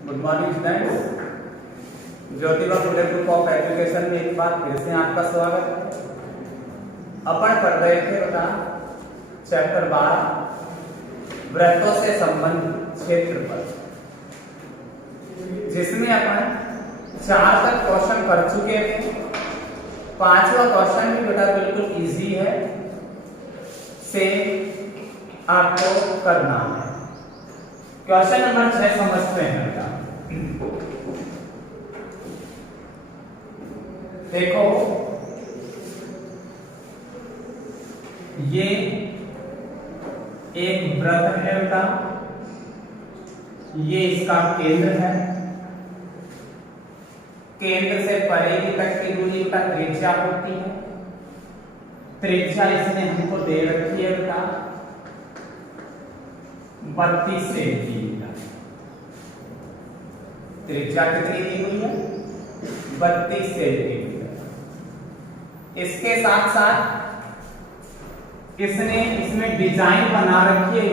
Good morning students. Jyotiba today group of education में एक बार फिर से आपका स्वागत है। अपन पढ़ रहे थे बता चैप्टर 12 वृत्तों से संबंधित क्षेत्रफल, जिसमें अपन 4 तक क्वेश्चन कर चुके थे। 5वां क्वेश्चन भी बेटा बिल्कुल इजी है, से आपको करना है। क्वेश्चन नंबर 6 समझते हैं बेटा। देखो ये एक वृत्त है बेटा, ये इसका केंद्र है। केंद्र से परिधि तक की दूरी का त्रिज्या होती है। त्रिज्या इसने हमको दे रखी है बेटा 32 सेंटीमीटर। त्रिज्या कितनी दी हुई है? 32 सेंटीमीटर। इसके साथ साथ इसने इसमें डिजाइन बना रखी है।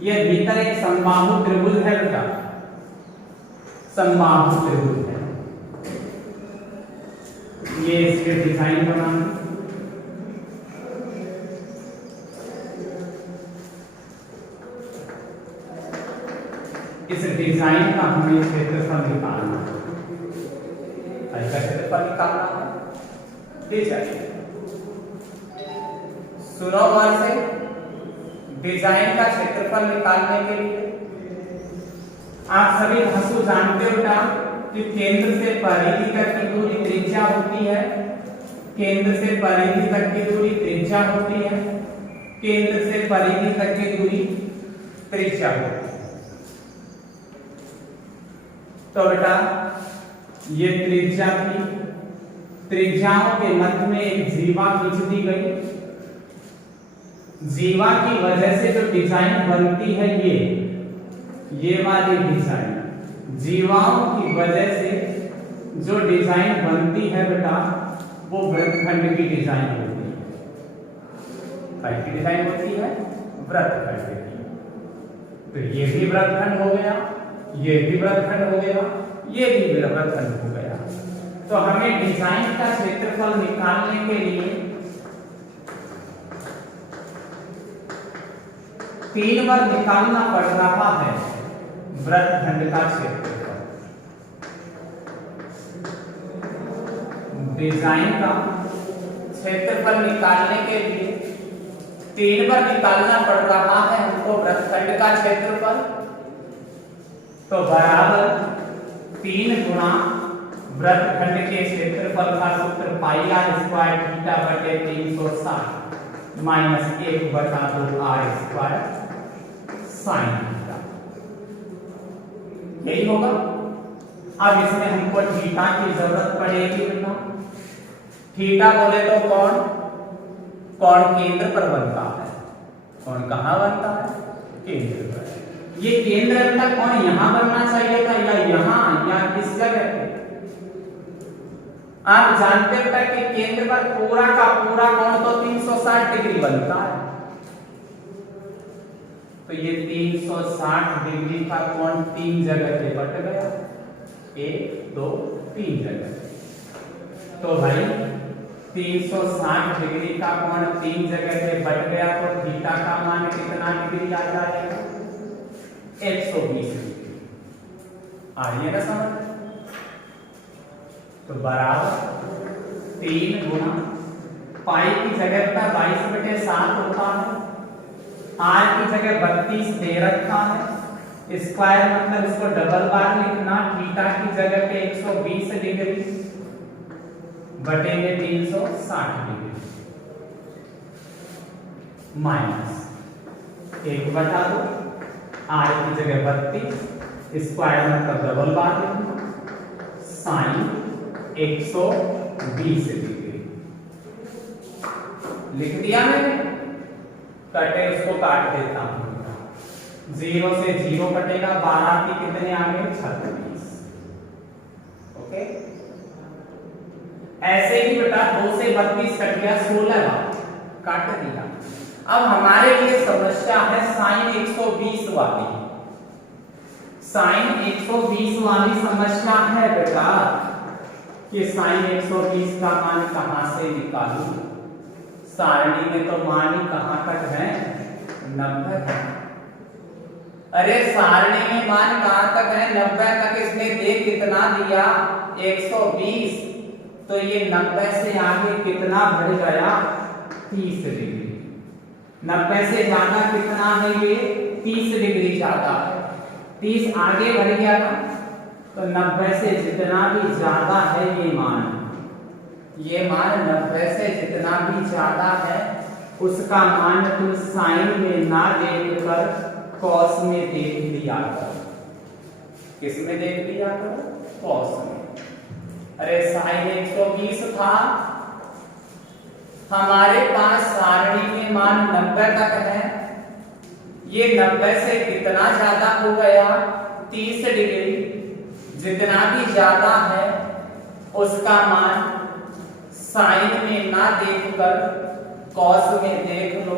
ये भीतर एक समबाहु त्रिभुज है बेटा, समबाहु त्रिभुज है। ये इसके डिजाइन बनाना, इस डिजाइन का हमें क्षेत्रफल निकालना है। ऐसा क्षेत्रफल निकालना है। सुनो मान से डिजाइन का क्षेत्रफल निकालने के लिए आप सभी धांसू जानते हो बेटा कि केंद्र से परिधि तक की दूरी त्रिज्या होती है। केंद्र से परिधि तक की दूरी त्रिज्या होती है। केंद्र से परिधि तक की दूरी त्रिज्या होती है। तो बेटा ये त्रिज्या थी, त्रिज्याओं के मध्य में एक जीवा खींच दी गई। जीवा की वजह से जो डिजाइन बनती है ये वाली डिजाइन, जीवाओं की वजह से जो डिजाइन बनती है बेटा वो वृत्तखंड की डिजाइन होती है। कैसी डिजाइन होती है? वृत्तखंड की। तो ये भी वृत्तखंड हो गया, ये भी वृत्तखंड हो गया, ये भी वृत्तखंड हो गया। तो हमें डिजाइन का क्षेत्रफल निकालने के लिए 3 बार निकालना पड़ रहा है वृत्तखंड का क्षेत्रफल। डिजाइन का क्षेत्रफल निकालने के लिए 3 बार निकालना पड़ रहा है हमको वृत्तखंड का क्षेत्रफल। तो बराबर 3 गुणा वृत्तखंड के क्षेत्रफल का सूत्र पाई आर स्क्वायर थीटा बटे 360 minus 1/2 R square sine theta, यही होगा। अब इसमें हमको थीटा की जरूरत पड़ेगी बेटा। थीटा बोले तो कौन केंद्र पर बनता है? कौन कहां बनता है? केंद्र पर। ये केंद्र बेटा कौन यहां बनना चाहिए था या यहां या किस जगह पे? आप जानते बेटा कि केंद्र पर पूरा का पूरा कोण तो 360 डिग्री बनता है। तो ये 360 डिग्री का कोण 3 जगह पे बट गया, 1 2 3 जगह। तो भाई 360 डिग्री का कोण 3 जगह पे बट गया, तो थीटा का मान कितना डिग्री आ जाएगा? 120 डिग्री। आ रही है ना समझ? तो बराबर 3 गुना पाई की जगह पर 22/7 होता है, आर की जगह 32 दे रखा है। स्क्वायर मतलब इसको डबल बार लिखना, थीटा की जगह पे 120 डिग्री बटे में 360 डिग्री माइनस 1/2 आर की जगह 32, स्क्वायर मतलब डबल बार लिखना, साइन 120 डिग्री लिख दिया मैंने। कटे उसको काट देता हूं। 0 से 0 कटेगा, 12 की कितने आ गए? 36। ओके, ऐसे ही बेटा 2 से 32 कट गया, 16 काट दिया। अब हमारे लिए समस्या है साइन 120 वाली। साइन 120 वाली समस्या है बेटा कि साइन 120 का मान कहां से निकालूं। सारणी में तो मान ही कहां तक है, 90 तक। अरे सारणी में मान कहां तक है, 90 तक। इसने देख कितना दिया, 120, तो ये 90 से आगे कितना बढ़ गया, 30 डिग्री। 90 से ज्यादा कितना है ये, 30 डिग्री ज्यादा है। 30 आगे बढ़ गया ना, तो 90 से जितना भी ज्यादा है ये मान 90 से जितना भी ज्यादा है उसका मान तुम साइन में ना देखकर कॉस में देख लिया करो। किस में देख लिया करो, कॉस में। अरे साइन 120 था, हमारे पास सारणी में मान 90 तक है। ये 90 से कितना ज्यादा हो गया, 30 डिग्री। जितना भी ज्यादा है उसका मान साइन में ना देखकर कॉस में देख लो,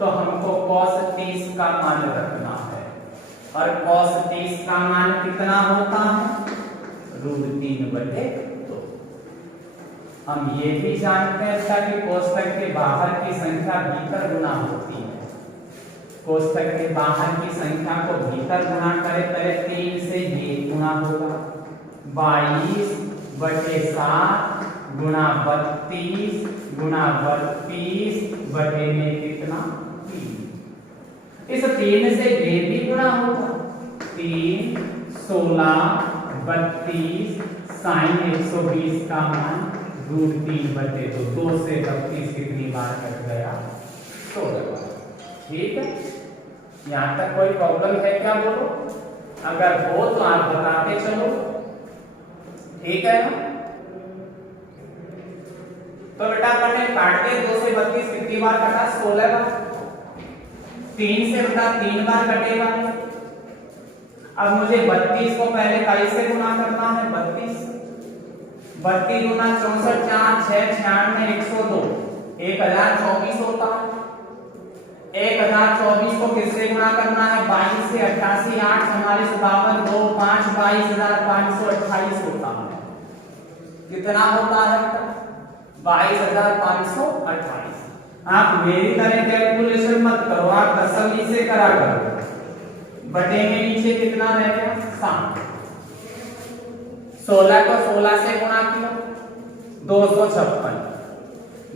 तो हमको cos 30 का मान रखना है। और cos 30 का मान कितना होता है, √3/2। हम ये भी जानते हैं कि कोष्ठक के बाहर की संख्या भीतर गुना होती है। कोष्ठक के बाहर की संख्या को भीतर गुणा करे, पहले 3 से ये गुणा होगा, 22/7 गुणा 32 गुणा 32 बटे में कितना, 3। इस 3 से ये भी गुणा होगा, 3, 16, 32, साइन 120 का मान √3/2। 2 से 32 कितनी बार कट गया, 16 बार। ठीक है, यहां तक कोई प्रॉब्लम है क्या, बोलो। अगर हो तो आप बताते चलो, ठीक है ना। तो बेटा अपन ने काट के 2 से 32 कितनी बार कटा, 16 बार। 3 से बेटा 3 बार कटेगा। अब मुझे 32 को पहले कई से गुना करना है, 32 गुना 64, 4, 6, 96, 102, 1024 होता है। 1024 को किससे गुणा करना है, 22 से, 88, 8 44, 52, 2, 5, 22,528 होता है। कितना होता है, 22,528। आप मेरी तरह कैलकुलेशन मत करो, आप तसल्ली से करा करो। बटे में नीचे कितना रह गया, 7। 16 को 16 से गुणा किया, 256।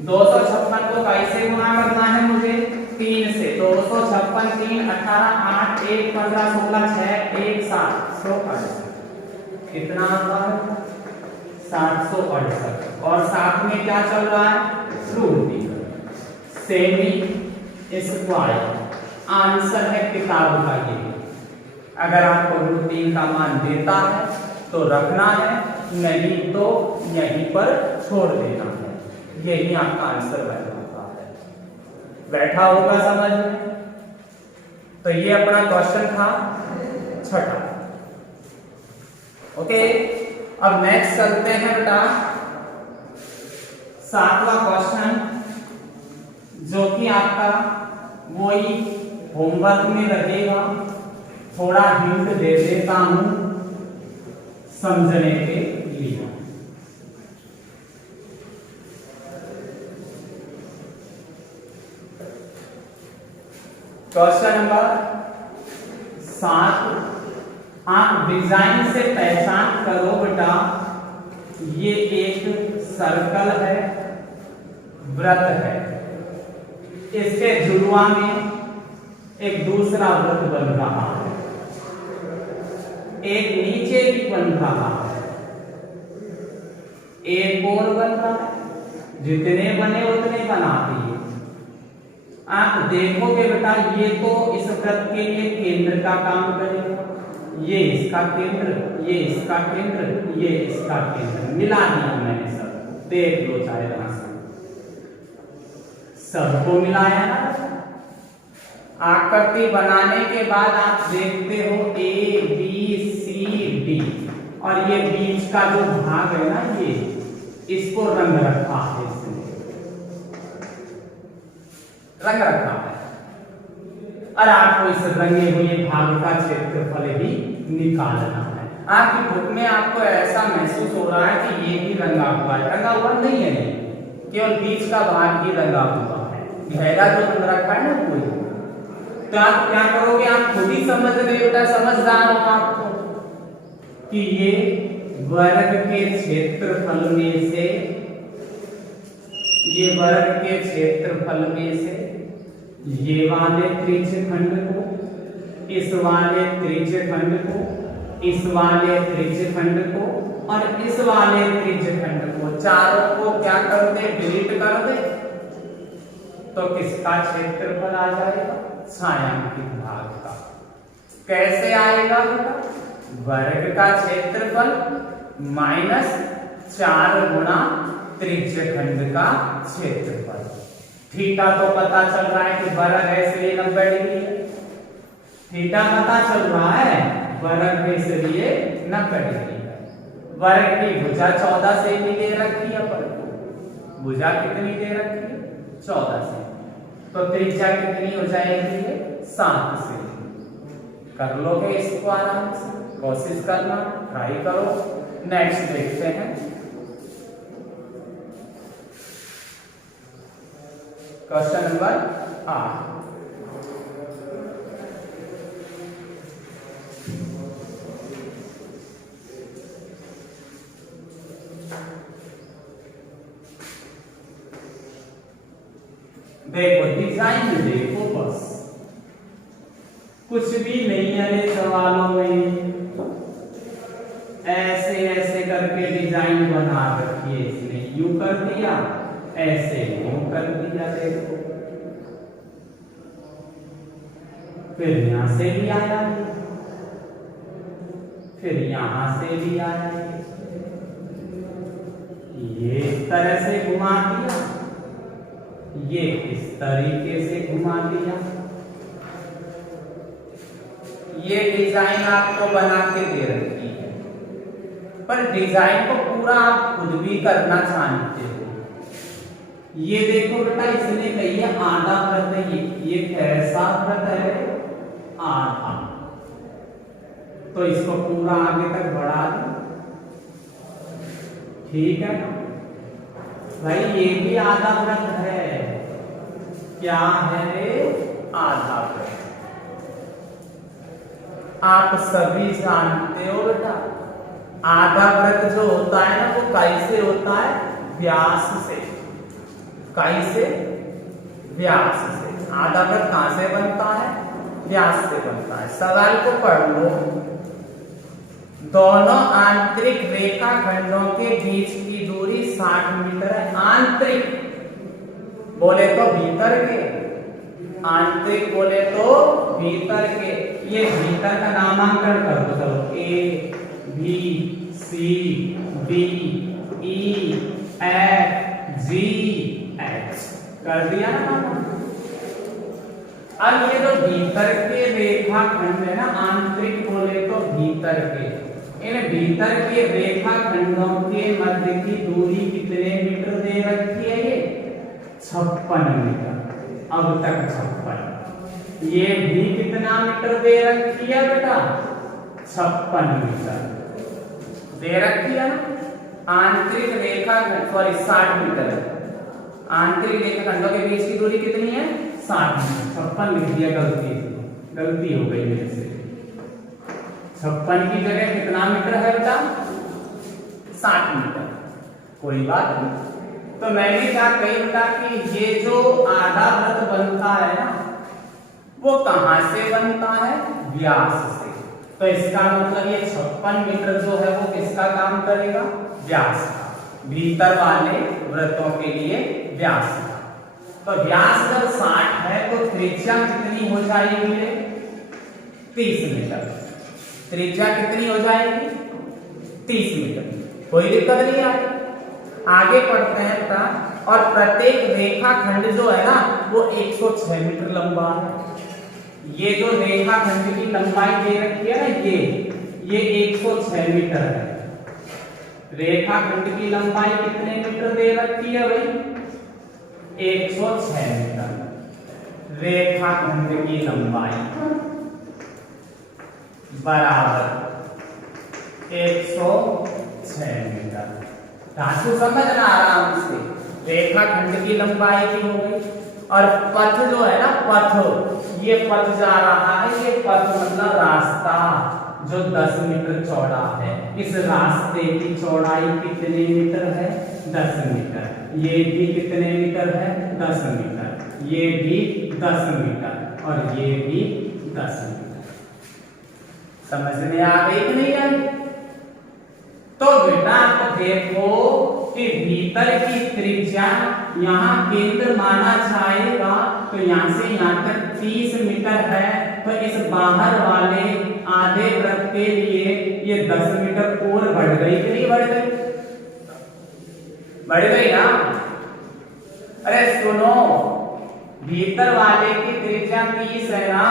256 को कैसे गुणा करना है मुझे, 3 से। 256, 3, 18, 8, 1, 15, 16, 6, 1, 7, 168। कितना आता है, 768। और साथ में क्या चल रहा है, √3। सेमी स्क्वायर आंसर है किताब का ये। अगर आपको √3 का मान देता है तो रखना है, नहीं तो यहीं पर छोड़ देना है। यही आपका आंसर बैठा है, बैठा होगा समझ में। तो ये अपना क्वेश्चन था 6। ओके, अब नेक्स्ट चलते हैं बेटा 7वां क्वेश्चन, जो कि आपका वही होमवर्क में रहेगा। थोड़ा हिंट दे देता हूं समझने के लिए। क्वेश्चन नंबर 7, आप डिजाइन से पहचान करो बेटा, ये एक सर्कल है, वृत्त है, इसके जुड़वा में एक दूसरा वृत्त बन रहा है, एक नीचे भी बन रहा है, एक और बन रहा है। जितने बने उतने बना दिए। आप देखोगे बेटा, ये तो इस वृत्त के लिए केंद्र का काम करेगा, ये इसका केंद्र, ये इसका केंद्र, ये इसका केंद्र, मिला दिया मैंने सब। देख लो चाहे यहां से सबको मिलाया ना। आकृति बनाने के बाद आप देखते हो A B C D, और ये बीच का जो भाग है ना, ये इसको रंग रखा है, इसने रंग रखा है। और आपको इस रंगे हुए भाग का क्षेत्रफल भी निकालना है। आपकी बुक में आपको ऐसा महसूस हो रहा है कि ये भी रंगा हुआ है, रंगा हुआ नहीं है, नहीं केवल बीच का भाग ही रंगा हुआ है, गहरा जो रंग रखा है ना कोई। तो आप क्या करोगे, आप खुद ही समझ रहे बेटा, समझदार हो आप तो, कि ये वर्ग के क्षेत्रफल में से, ये वर्ग के क्षेत्रफल में से ये वाले त्रिज्यखंड को, इस वाले त्रिज्यखंड को, इस वाले त्रिज्यखंड को और इस वाले त्रिज्यखंड को, चारों को क्या कर दे, डिलीट कर दे, तो किसका क्षेत्रफल आ जाएगा, छायांकित भाग का। कैसे आएगा बेटा, वर्ग का क्षेत्रफल माइनस 4 गुणा त्रिज्यखंड का क्षेत्रफल। थीटा तो पता चल रहा है कि वर्ग है इसलिए 90 डिग्री है, थीटा पता चल रहा है, वर्ग है इसलिए 90 डिग्री है। वर्ग की भुजा 14 सेमी दे रखी है, पर भुजा कितनी दे रखी है, 14 सेमी, तो त्रिज्या कितनी हो जाएगी, 7 सेमी। कर लोगे इसको आराम से, कोशिश करना, ट्राई करो। नेक्स्ट देखते हैं क्वेश्चन नंबर 8। देखो डिजाइन देखो, बस कुछ भी नहीं है सवालों में, ऐसे ऐसे करके डिजाइन बना रखी है इसने, यूं कर दिया, ऐसे यूं कर दिया, देखो फिर यहां से भी आया, फिर यहां से भी आया, ये इस तरह से घुमा दिया, ये इस तरीके से घुमा दिया। ये डिजाइन आपको बना के दे रखी है, पर डिजाइन को पूरा आप खुद भी करना चाहते हो। ये देखो बेटा, इसने कही है आधा वृत्त है, ये कैसा वृत्त है, आधा, तो इसको पूरा आगे तक बढ़ा दो, ठीक है ना भाई, ये भी आधा वृत्त है, क्या है, आधा वृत्त। आप सभी जानते हो बेटा, आधा वृत्त जो होता है ना, वो कैसे होता है, व्यास से, कैसे, व्यास से। आधा वृत्त कहां से बनता है, व्यास से बनता है। सवाल को पढ़ लो, दोनों आंतरिक रेखाखंडों के बीच की दूरी 60 मीटर है। आंतरिक बोले तो भीतर के, आंतरिक बोले तो भीतर के, ये भीतर का नामांकन कर दो, चलो A B C D E F G H कर दिया ना। अब ये जो भीतर के रेखाखंड है ना, आंतरिक बोले तो भीतर के, इन भीतर के रेखाखंडों के मध्य की दूरी कितने मीटर दे रखी है, ये 56 मीटर, अब तक 56। ये भी कितना मीटर दे रखी है बेटा, 56 मीटर दे रखी है ना। आंतरिक रेखाखंड, सॉरी 60 मीटर है, आंतरिक रेखाखंडों के बीच की दूरी कितनी है, 60 मीटर। 56 लिख दिया, गलती हो गई मेरे से, 56 की जगह कितना मीटर है बेटा, 60 मीटर, कोई बात नहीं। तो मैंने क्या कही बेटा कि ये जो आधा वृत्त बनता है ना, वो कहां से बनता है, व्यास से। तो इसका मतलब ये 56 मीटर जो है वो किसका काम करेगा, व्यास का, भीतर वाले वृत्तों के लिए व्यास का। तो व्यास जब 60 है तो त्रिज्या कितनी हो जाएगी, 30 मीटर। त्रिज्या कितनी हो जाएगी, 30 मीटर, कोई दिक्कत नहीं आएगी। आगे पढ़ते हैं बेटा, और प्रत्येक रेखाखंड जो है ना वो 106 मीटर लंबा है। ये जो रेखाखंड की लंबाई दे रखी है ना, ये 106 मीटर है। रेखाखंड की लंबाई कितने मीटर दे रखी है भाई, 106 मीटर। रेखाखंड की लंबाई बराबर 106 मीटर। धातु समझना आराम से, रेखाखंड की लंबाई की हो गई और पथ जो है ना, पथ, ये पथ जा रहा है, ये पथ मतलब रास्ता जो 10 मीटर चौड़ा है। इस रास्ते की चौड़ाई कितने मीटर है? 10 मीटर। ये भी कितने मीटर है? 10 मीटर। ये भी 10 मीटर और ये भी 10 मीटर। समझ में आ गई कि नहीं आई? तो बेटा आप देखो कि भीतर की त्रिज्या यहाँ केंद्र माना जाएगा, तो यहाँ से यहाँ तक 30 मीटर है, तो इस बाहर वाले आधे वृत्त के लिए ये 10 मीटर और बढ़ गई कि नहीं बढ़ गई? बढ़ गई ना? अरे सुनो, भीतर वाले की त्रिज्या 30 है ना,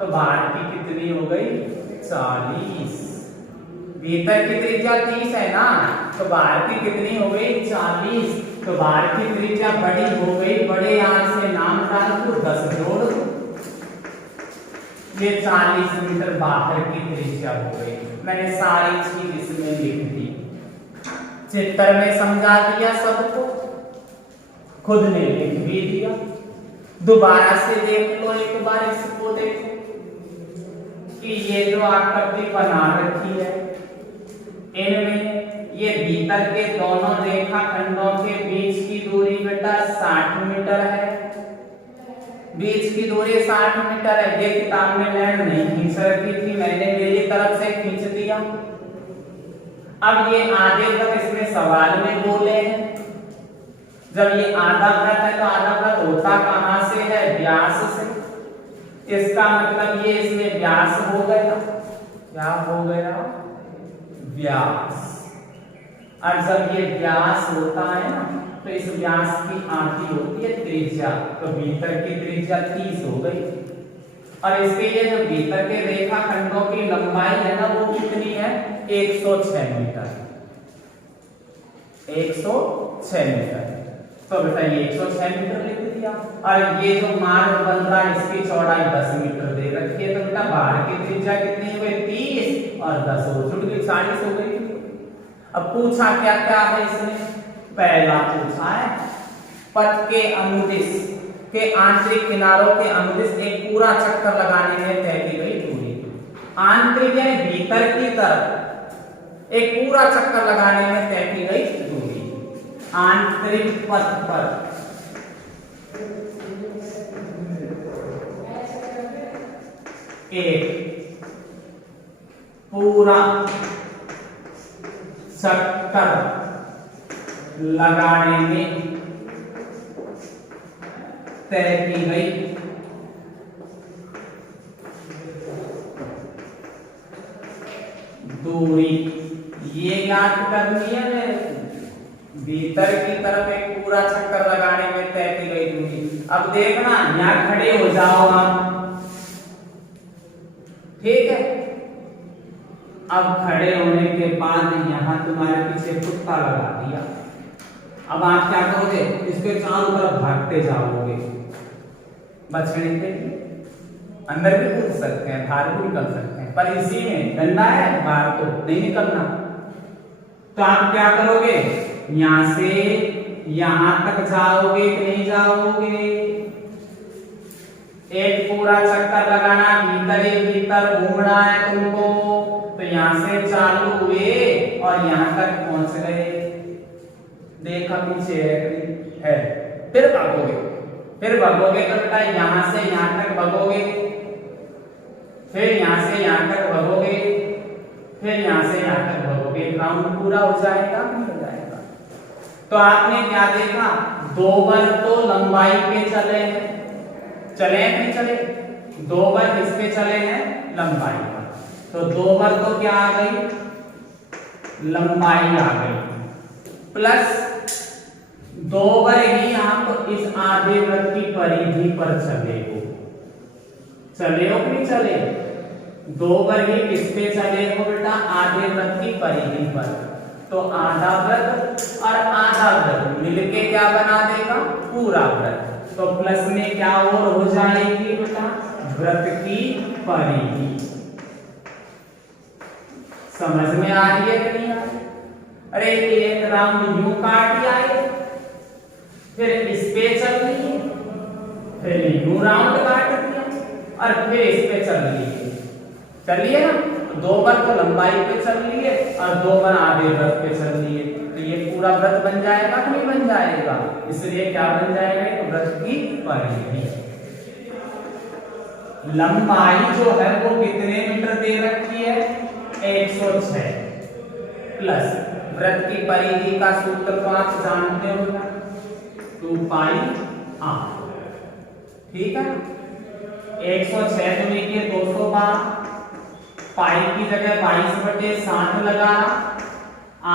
तो बाहर की कितनी हो गई? 40। भीतर की त्रिज्या 30 है ना, तो बाहर की कितनी हो गई? 40। तो बाहर की त्रिज्या बड़ी हो गई, बड़े आंच से नाम डाल दो, 10 जोड़ दो, ये 40 मीटर बाहर की त्रिज्या हो गई। मैंने सारी चीज इसमें लिख दी, चित्र में समझा दिया सबको, खुद ने लिख भी दिया। दोबारा से देख लो, एक बार इसको देखो कि ये जो आकृति बना रखी है, इनमें ये भीतर के दोनों रेखाखंडों के बीच की दूरी बेटा 60 मीटर है। बीच की दूरी 60 मीटर है। ये किताब में लाइन नहीं खींच रखी थी, मैंने मेरी तरफ से खींच दिया। अब ये आधे तक इसमें सवाल में बोले हैं, जब ये आधा वृत्त है तो आधा वृत्त होता कहां से है? व्यास से। इसका मतलब ये इसमें व्यास हो गया। क्या हो गया? व्यास। और जब ये व्यास होता है ना, तो इस व्यास की आधी होती है त्रिज्या, तो भीतर की त्रिज्या 30 हो गई। और इसके लिए जो भीतर के रेखाखंडों की लंबाई है ना, वो कितनी है? 106 मीटर। 106 मीटर। तो बेटा ये 106 मीटर लिख दिया। और ये जो मार्ग बन रहा है, इसकी चौड़ाई 10 मीटर दे रखी है, तो बेटा बाहर की त्रिज्या कितनी हो गई? 30 और 10 हो छूट गई, 40 हो गई। अब पूछा क्या क्या है इसमें? पहला पूछा है पथ के अनुदिश के आंतरिक किनारों के अनुदिश एक पूरा चक्कर लगाने में तय की गई दूरी। आंतरिक यानी भीतर की तरफ एक पूरा चक्कर लगाने में तय की गई दूरी। आंतरिक पथ पर एक पूरा चक्कर लगाने में तय की गई दूरी, ये याद करनी है। भीतर की तरफ एक पूरा चक्कर लगाने में तय की गई दूरी। अब देखना, यहां खड़े हो जाओ आप, ठीक है? अब खड़े होने के बाद यहां तुम्हारे पीछे कुत्ता लगा दिया। अब आप क्या करोगे? इसके चारों तरफ भागते जाओगे बचने के लिए। अंदर भी कूद सकते हैं, बाहर भी निकल सकते हैं, पर इसी में डंडा है, बाहर तो नहीं निकलना। तो आप क्या करोगे? यहां से यहां तक जाओगे कि नहीं जाओगे? एक पूरा चक्कर लगाना, भीतर ही भीतर घूमना है तुमको। तो यहां से चालू हुए और यहां तक पहुंच गए। देखा पीछे है, फिर भागोगे तो बेटा यहां से यहां तक भागोगे, फिर यहां से यहां तक भागोगे, फिर यहां से यहां तक भागोगे। राउंड पूरा हो जाएगा, नहीं हो जाएगा? तो आपने क्या देखा? 2 बार तो लंबाई पे चले हैं, चले हैं नहीं चले? 2 बार किस पे चले हैं? लंबाई पर। तो 2 बार तो क्या आ गई? लंबाई आ गई, प्लस 2 बार ही आप इस आधे वृत्त की परिधि पर चले हो कि नहीं चले? 2 बार ही किस पे चले हो बेटा? आधे वृत्त की परिधि पर। तो आधा वृत्त और आधा वृत्त मिलके क्या बना देगा? पूरा वृत्त। तो प्लस में क्या और हो जाएगी बेटा? वृत्त की परिधि। समझ में आ रही है कि नहीं आ रही? अरे एक राउंड यूं काट दिया है, फिर इस पे चल रही है, फिर यूं राउंड काट दिया और फिर इस पे चल रही है। चलिए ना, दो बार तो लंबाई पे चल रही है और दो बार आधे व्रत पे चल रही है, तो ये पूरा व्रत बन जाएगा कि नहीं बन जाएगा? इसलिए क्या बन जाएगा? तो व्रत की परिधि। लंबाई जो है वो कितने मीटर दे रखी है? 106 प्लस वृत्त की परिधि का सूत्र तो आप जानते हो, 2 पाई r। ठीक है, 106 तो देखिए 212, पाई की जगह 22/7 लगा,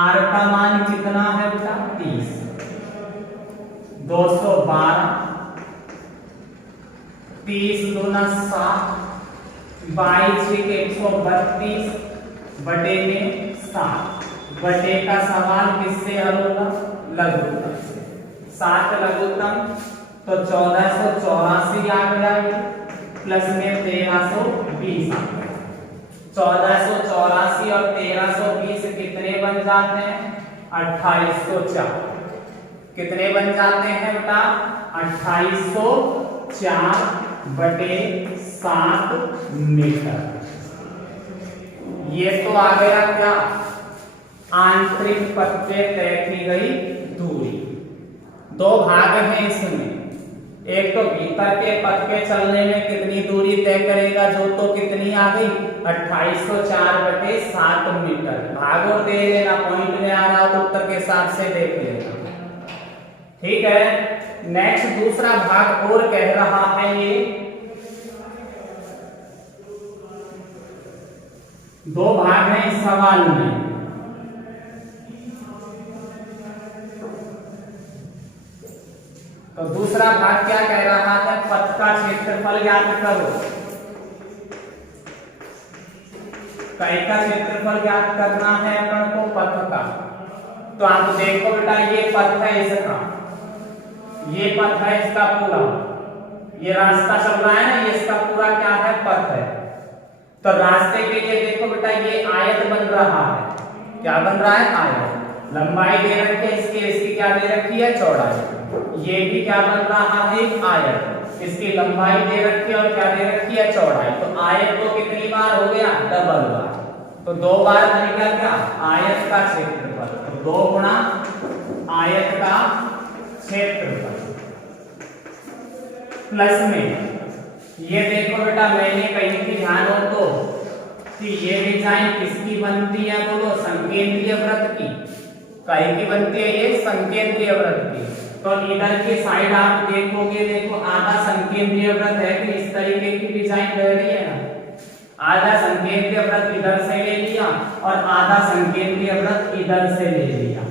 r का मान कितना है बेटा? 30। 212 30 दूना 7, 22 के 132 बटे में 7। बटे का सवाल किससे हल होगा? लघुत्तम से। 7 लघुत्तम तो 1484 आ गया, प्लस में 1320 आ गया। 1484 और 1320 कितने बन जाते हैं? 2804। कितने बन जाते हैं बेटा? 2804 बटे 7 मीटर। ये तो आ गया क्या? आंतरिक पथ पे तय की गई दूरी। दो भाग हैं इसमें, एक तो भीतर के पथ पे चलने में कितनी दूरी तय करेगा, जो तो कितनी आ गई? 2804 बटे 7 मीटर। भाग और दे लेना, पॉइंट में आ रहा तो उत्तर के हिसाब से देख लेना। ठीक है, नेक्स्ट दूसरा भाग और कह रहा है, ये दो भाग हैं इस सवाल में। तो दूसरा भाग क्या कह रहा है? पथ का क्षेत्रफल ज्ञात करो। कई का क्षेत्रफल ज्ञात करना है अपन को, पथ का। तो आप देखो बेटा, ये पथ है इसका, ये पथ है इसका पूरा, ये रास्ता चल रहा है ना, ये इसका पूरा क्या है? पथ है। तो रास्ते के लिए देखो बेटा, ये आयत बन रहा है। क्या बन रहा है? आयत। लंबाई दे रखी है इसकी, इसकी क्या दे रखी है? चौड़ाई। ये भी क्या बन रहा है? आयत। इसकी लंबाई दे रखी है और क्या दे रखी है? चौड़ाई। तो आयत को कितनी बार हो गया? डबल बार। तो 2 बार बनेगा क्या? आयत का क्षेत्रफल। तो 2 गुणा आयत का क्षेत्रफल प्लस में ये देखो बेटा, मैंने कहीं भी ध्यान हो तो कि ये डिजाइन किसकी बनती है? बोलो, संकेंद्रीय वृत्त की। कहीं की बनती है? ये संकेंद्रीय वृत्त की। तो इधर की साइड आप देखोगे, देखो आधा संकेंद्रीय वृत्त है कि इस तरीके की डिजाइन रह रही है ना। आधा संकेंद्रीय वृत्त इधर से ले लिया और आधा संकेंद्रीय वृत्त इधर से ले लिया।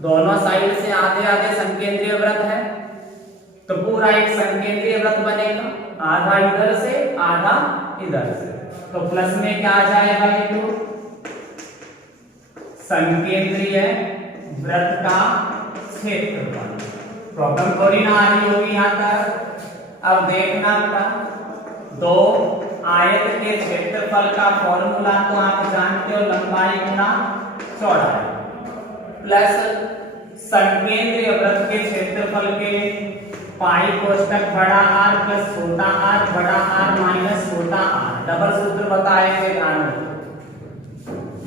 दोनों साइड से आधे आधे संकेंद्रीय वृत्त है, तो पूरा एक संकेंद्रीय वृत्त बनेगा। आधा इधर से, आधा इधर से। तो प्लस में क्या आ जाएगा? ये तो संकेंद्रीय वृत्त का क्षेत्रफल। प्रॉब्लम थोड़ी ना आ रही होगी यहां तक। अब देखना बेटा, 2 आयत के क्षेत्रफल का फॉर्मूला तो आप जानते हो, लंबाई गुना चौड़ाई, प्लस संकेंद्रीय वृत्त के क्षेत्रफल के पाई कोष्टक बड़ा R प्लस छोटा r बड़ा R माइनस छोटा r। डबल सूत्र बताएंगे, ध्यान रखो।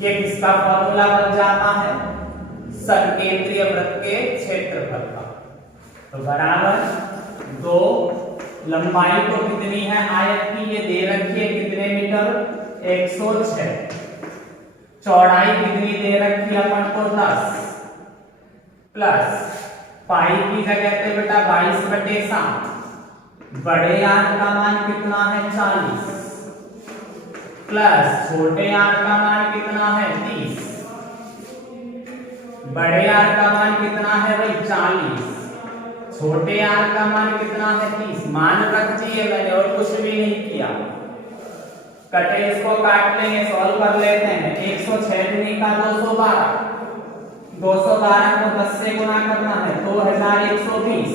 ये किसका फॉर्मूला बन जाता है? संकेंद्रीय वृत्त के क्षेत्रफल का। तो बराबर 2, लंबाई तो कितनी है आयत की? ये दे रखी है कितने मीटर? 106। चौड़ाई कितनी दे रखी है अपन को? 10 प्लस पाई की जगह पे बेटा 22/7। बड़े R का मान कितना है? 40 प्लस छोटे R का मान कितना है? 30। बड़े R का मान कितना है भाई? 40। छोटे R का मान कितना है? 30। मान रख दिए मैंने और कुछ भी नहीं किया। कटे इसको काट लेंगे, सॉल्व कर लेते हैं। 106 गुनी का 212, 212 को 10 से गुना करना है, 2120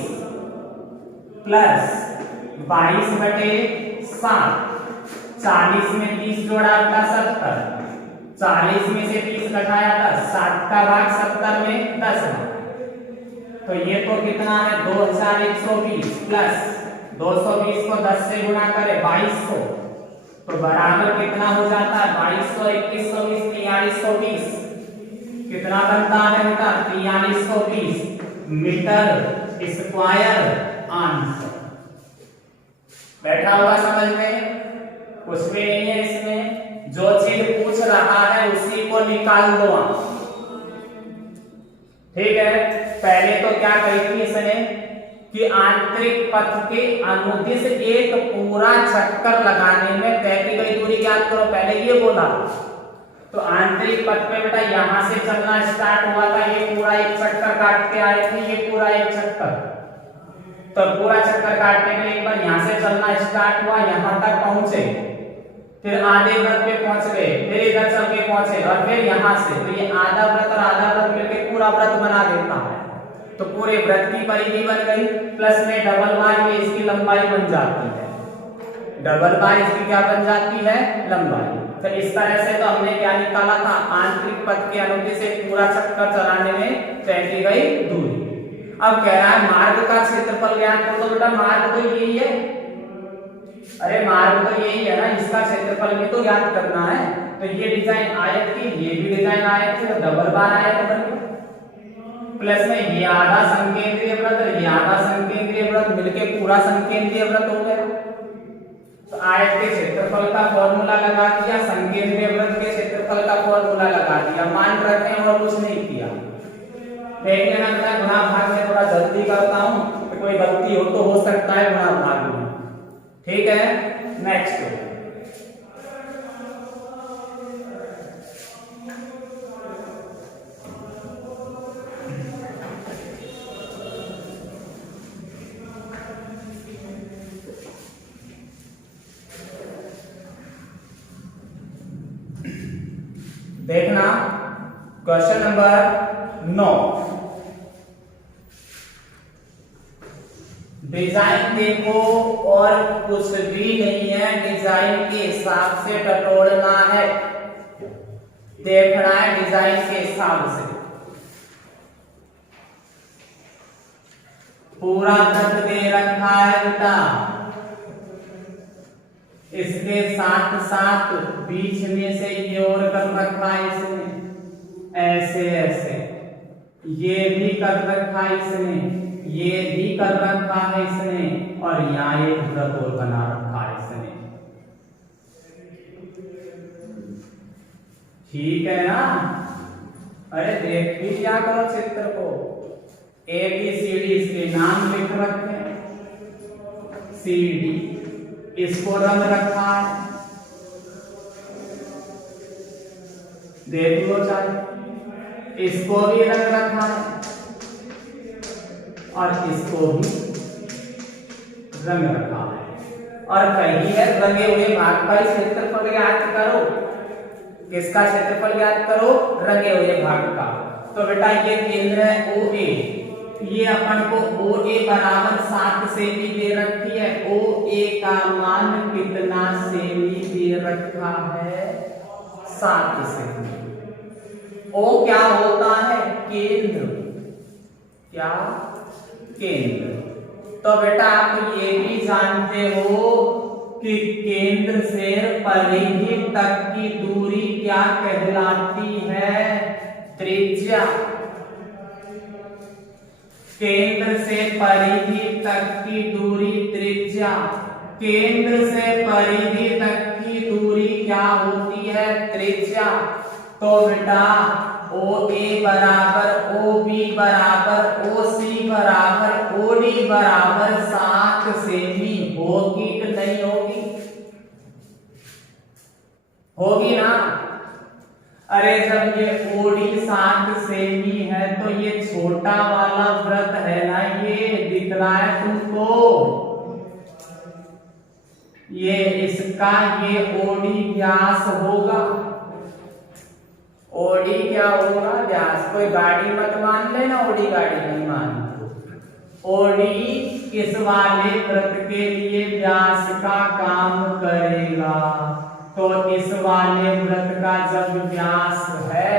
प्लस 22/7। 40 में 30 जोड़ा आपका 70 40 में से 30 घटाया 10, 7 का भाग 70 में 10। तो ये तो कितना है 2120 प्लस 220 को 10 से गुणा करे 2200, तो बराबर कितना हो जाता है 2200 2120 4320। कितना बनता है बेटा 4320 मीटर स्क्वायर आंसर। बैठा होगा समझ में, कुछ भी नहीं है इसमें, जो चीज पूछ रहा है उसी को निकाल दो आप। ठीक है, पहले तो क्या कही थी इसने कि आंतरिक पथ के अनुदिश एक पूरा चक्कर लगाने में तय की गई दूरी ज्ञात करो, पहले ये बोला। तो आंतरिक पथ पे बेटा यहां से चलना स्टार्ट हुआ था, ये पूरा एक चक्कर काट के आए थे, ये पूरा एक चक्कर, तो पूरा चक्कर काटने के लिए एक बार यहां से चलना स्टार्ट हुआ, यहां तक पहुंचे, फिर आधे व्रत पे पहुंच गए, फिर इधर चल के पहुंचे और फिर यहां से, तो ये आधा व्रत और आधा व्रत मिलके पूरा व्रत बना देता है। तो पूरे व्रत की परिधि बन गई, प्लस में डबल बार में इसकी लंबाई बन जाती है, डबल बार इसकी क्या बन जाती है लंबाई। तो इस तरह से तो हमने क्या निकाला था, आंतरिक पथ के अनुदिश से पूरा चक्कर चलाने में तय की गई दूरी। अब कह रहा है मार्ग का क्षेत्रफल ज्ञात करो, तो बेटा मार्ग तो यही है, अरे मार्ग तो यही है ना, इसका क्षेत्रफल भी तो ज्ञात करना है। तो ये डिजाइन आयत की, ये भी डिजाइन आयत से, तो डबल बार आयत बन गया, प्लस में ये आधा संकेंद्रीय वृत्त और ये आधा संकेंद्रीय वृत्त मिलके पूरा संकेंद्रीय वृत्त हो गया। तो आयत के क्षेत्रफल का फॉर्मूला लगा दिया, संकेंद्रीय वृत्त के क्षेत्रफल का फॉर्मूला लगा दिया, मान रखे और कुछ नहीं किया। देख लेना बेटा, गुणा भाग में थोड़ा जल्दी करता हूं, तो कोई गलती हो तो हो सकता है गुणा भाग में। ठीक है, नेक्स्ट देखना, क्वेश्चन नंबर 9। डिजाइन देखो और कुछ भी नहीं है, डिजाइन के हिसाब से टटोलना है, देखना है डिजाइन के हिसाब से। पूरा वृत्त दे रखा है बेटा, इसके साथ साथ बीच में से ये और कर रखा है इसने, ऐसे ऐसे, ये भी कर रखा है इसने, ये भी कर रखा है इसने, और यहाँ एक वृत्त और बना रखा है इसने। ठीक है ना, अरे देख भी क्या करो चित्र को, ए बी सी डी इसके नाम लिख रखे, सी डी इसको रंग रखा है, देख लो चाहे, इसको भी रंग रखा है और इसको भी रंग रखा है, और कही है रंगे हुए भाग का क्षेत्रफल ज्ञात करो। किसका क्षेत्रफल ज्ञात करो? रंगे हुए भाग का। तो बेटा ये केंद्र है ओ ए, ये अपन को ओ ए बराबर 7 सेमी दे रखी है। ओ ए का मान कितना सेमी दे रखा है? 7 सेमी। ओ क्या होता है? केंद्र। क्या? केंद्र। तो बेटा आप ये भी जानते हो कि केंद्र से परिधि तक की दूरी क्या कहलाती है? त्रिज्या। केंद्र से परिधि तक की दूरी त्रिज्या। केंद्र से परिधि तक की दूरी क्या होती है? त्रिज्या। तो बेटा ओ ए बराबर ओ बी बराबर ओ सी बराबर ओ डी बराबर 7 सेमी होगी कि नहीं होगी? होगी ना। अरे जब ये ओडी 7 सेमी है तो ये छोटा वाला वृत्त है ना, ये दिख रहा है तुमको, ये इसका ये ओडी व्यास होगा। ओडी क्या होगा? व्यास। कोई गाड़ी मत मान लेना, ओडी गाड़ी नहीं मान। ओडी इस वाले वृत्त के लिए व्यास का काम करेगा। तो इस वाले वृत्त का जब व्यास है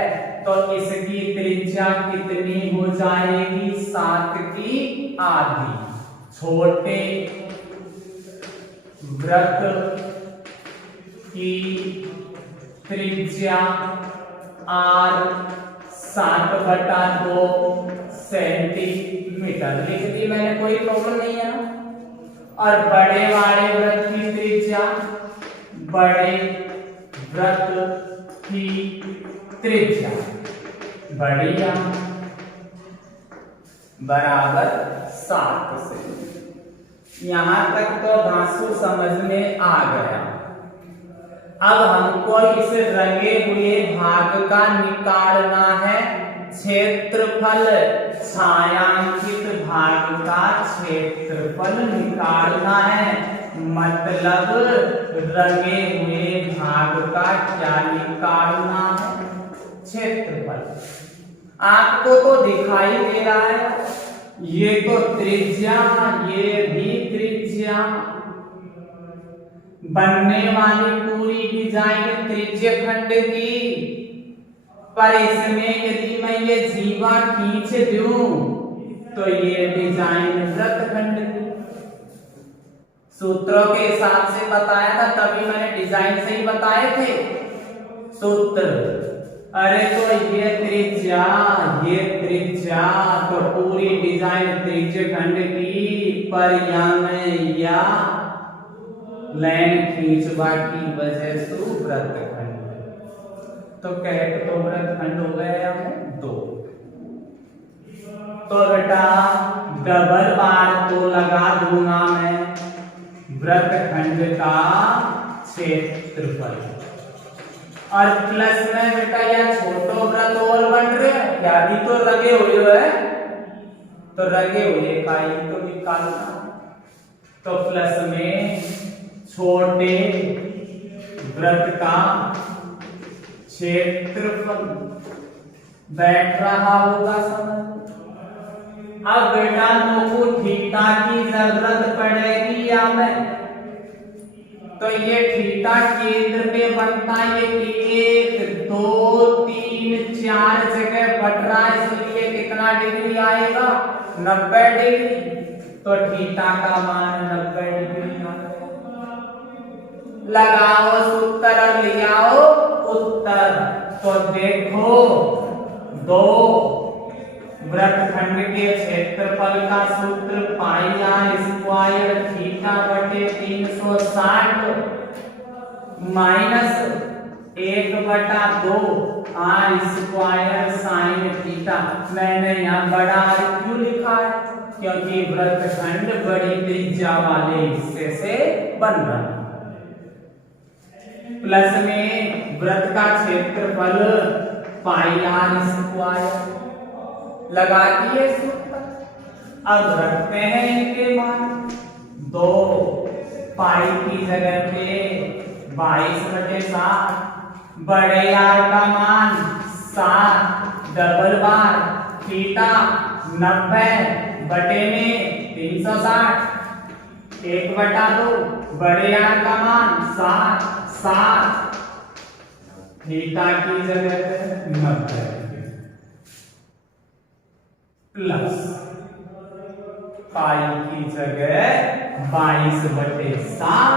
तो इसकी त्रिज्या कितनी हो जाएगी? 7 की आधी। छोटे वृत्त की त्रिज्या r 7/2 सेंटीमीटर लिख दी मैंने, कोई प्रॉब्लम नहीं है ना। और बड़े वाले वृत्त की त्रिज्या, बड़े वृत्त की त्रिज्या बढ़िया बराबर 7 से। यहां तक तो धांसू समझ में आ गया। अब हमको इस रंगे हुए भाग का निकालना है क्षेत्रफल। छायांकित भाग का क्षेत्रफल निकालना है, मतलब रंगे हुए भाग का क्या निकालना है? क्षेत्रफल। आपको तो दिखाई दे रहा है, ये तो त्रिज्या, ये भी त्रिज्या। बनने वाली पूरी डिजाइन त्रिज्य खंड की, पर इसमें यदि मैं ये जीवा खींच दूं तो ये डिजाइन वृत्तखंड की। सूत्रों के हिसाब से बताया था, तभी मैंने डिजाइन से ही बताए थे सूत्र। अरे तो ये त्रिज्या, ये त्रिज्या, तो पूरी डिजाइन त्रिज्य खंड की, पर या लाइन खींचवा की वजह से वृत्तखंड। तो कैट तो वृत्तखंड हो गए हमें 2। तो बेटा डबल बार तो लगा दूंगा मैं वृत्तखंड का क्षेत्रफल। और प्लस में बेटा यह छोटो वृत्त और बन रहे हैं, क्या भी तो लगे हुए है, तो लगे हुए का ही तो निकालना। तो प्लस में छोटे वृत्त का क्षेत्रफल बैठ रहा होगा समझ। अब बेटा को थीटा की जरूरत पड़ेगी या मैं, तो ये थीटा केंद्र पे बनता है कि 1 2 3 4 जगह बढ़ रहा है, इसलिए कितना डिग्री आएगा? 90 डिग्री। तो थीटा का मान 90 डिग्री लगाओ सूत्र और ले आओ उत्तर। तो देखो 2 वृत्तखंड के क्षेत्रफल का सूत्र पाई r² थीटा बटे 360 माइनस 1/2 r² साइन थीटा। मैंने यहाँ बड़ा R क्यों लिखा है? क्योंकि वृत्तखंड बड़ी त्रिज्या वाले हिस्से से बन रहा है। प्लस में वृत्त का क्षेत्रफल पाई r² लगा दिए सूत्र। अब रखते हैं इनके मान। 2 पाई की जगह पे 22/7, बड़े R का मान 7, डबल बार थीटा 90 बटे में 360, 1/2, बड़े R का मान 7 थीटा की जगह पे 90 प्लस पाई की जगह 22/7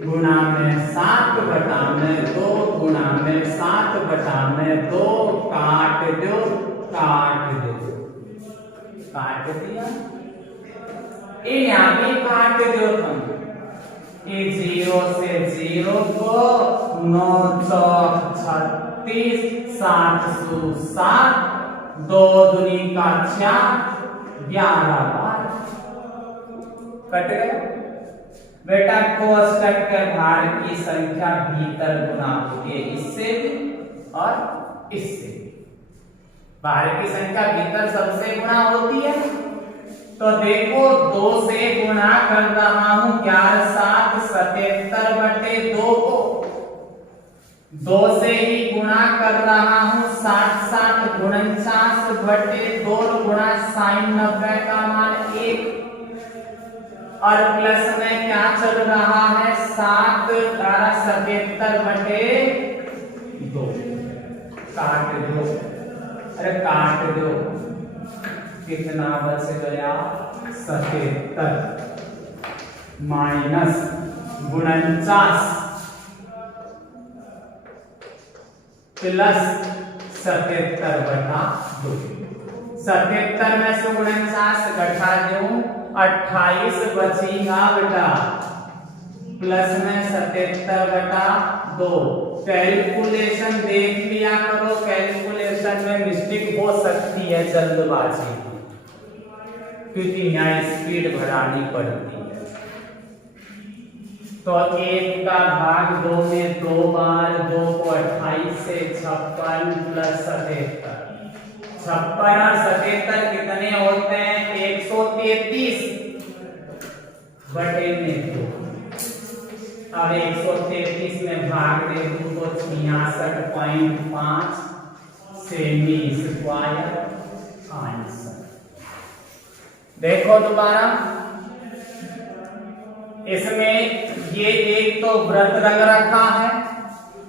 गुणा में 7/2 गुणा में 7/2 काट दो, काट दिया। यहाँ भी काट दो तुम। 0 से 0 को 9 चौक 36, 707, 2 दूनी का 4, 11 बार कट गया। बेटा कोष्टक के भार की संख्या भीतर गुना होगी, इससे भी और इससे भी। भार की संख्या भीतर सबसे गुणा होती है। तो देखो 2 से गुणा कर रहा हूं 11 7 77 बटे 2 को, 2 से ही गुणा कर रहा हूं 7 7 49 बटे 2 गुणा साइन 90 का मान 1, और प्लस में क्या चल रहा है 7/77/2 काट दो। अरे काट दो, कितना बच गया 77 माइनस 49 प्लस 77/2। 77 में से 49 घटा दूं 28 बचेगा बेटा, प्लस में 77/2। कैलकुलेशन देख लिया करो, कैलकुलेशन में मिस्टेक हो सकती है जल्दबाजी, क्योंकि यहाँ स्पीड बढ़ानी पड़ती है। तो 1 का भाग 2 में 2 बार, 2 को 28 से 56 प्लस 77। 56 और 77 कितने होते हैं 133/2। अब 133 में भाग दे दूं तो 66.5 सेमी स्क्वायर आंसर। देखो दोबारा, इसमें ये एक तो वृत्त रंग रखा है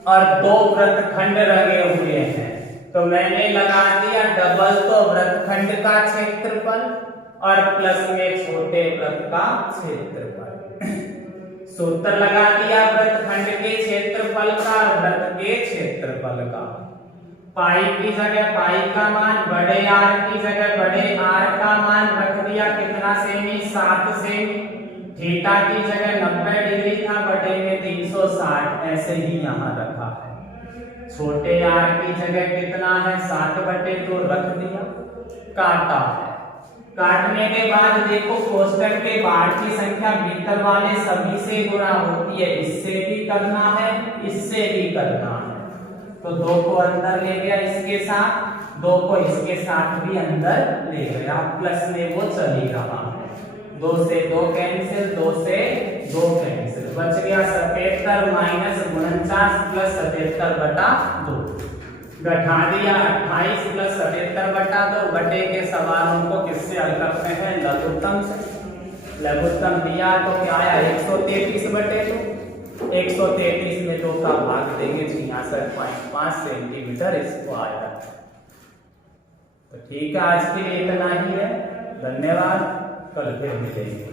और 2 वृत्तखंड रंगे हुए हैं, तो मैंने लगा दिया डबल तो वृत्तखंड का क्षेत्रफल और प्लस में छोटे वृत्त का क्षेत्रफल। सूत्र लगा दिया वृत्तखंड के क्षेत्रफल का और वृत्त के क्षेत्रफल का। पाई की जगह पाई का मान, बड़े आर की जगह बड़े आर का मान रख दिया कितना सेमी 7 सेमी। थीटा की जगह 90 डिग्री था, बटे में 360 ऐसे ही यहाँ रखा है। छोटे आर की जगह कितना है 7/2 रख दिया, काटा है। काटने के बाद देखो कोष्टक के बाहर की संख्या भीतर वाले सभी से गुणा होती है, इससे भी करना है इससे भी करना है। तो 2 को अंदर ले गया इसके साथ, 2 को इसके साथ भी अंदर ले गया, प्लस में वो चल ही रहा है। 2 से 2 कैंसिल, 2 से 2 कैंसिल, बच गया 77 माइनस 49 प्लस 77/2। घटा दिया 28 प्लस 77/2। बटे के सवालों को किससे हल करते हैं लघुत्तम से। लघुत्तम दिया तो क्या आया 133/2। 133 में 2 का भाग देंगे 66.5 सेंटीमीटर स्क्वायर। तो ठीक है, आज के लिए इतना ही है। धन्यवाद, कल फिर मिलेंगे।